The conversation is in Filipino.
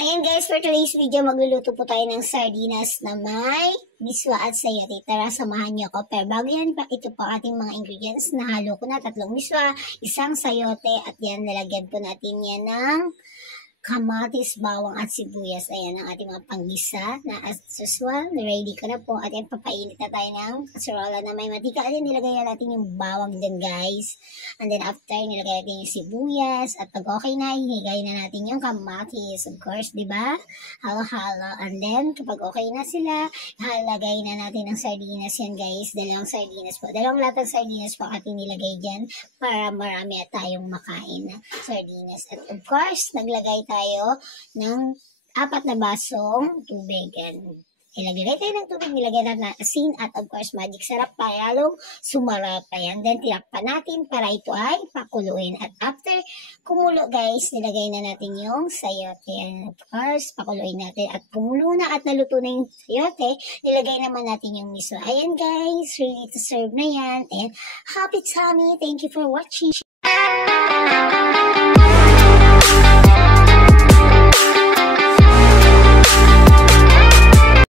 Ayan guys, for today's video, magluluto po tayo ng sardinas na may miswa at sayote. Tara, samahan niyo ako. Pero bago yan, ito po ating mga ingredients. Nahalo ko na 3 miswa, 1 sayote, at yan, nalagyan po natin yan ng kamatis, bawang at sibuyas. Ayan ang ating mga panggisa na as usual. Ready ko na po. At yan, papainit na tayo ng kaserola na may matika. At yan, nilagay natin yung bawang din guys. And then after, nilagay natin yung sibuyas. At pag okay na, hinigay na natin yung kamatis. Of course, di ba? Halo-halo. And then, kapag okay na sila, halagay na natin ang sardinas yan guys. 2 sardinas po. 2 latang sardinas po ating nilagay dyan para marami at tayong makain na sardinas. At of course, naglagay tayo ng 4 na basong tubig. Ilagay tayo ng tubig, nilagay natin ng asin at of course magic sarap para lalong sumarap. Ayan, then tinakpan natin para ito ay pakuluin. At after kumulo guys, nilagay na natin yung sayote. And of course, pakuluin natin at kumulo na at naluto na yung sayote, nilagay naman natin yung miso. Ayan guys, ready to serve na yan. And happy tummy! Thank you for watching!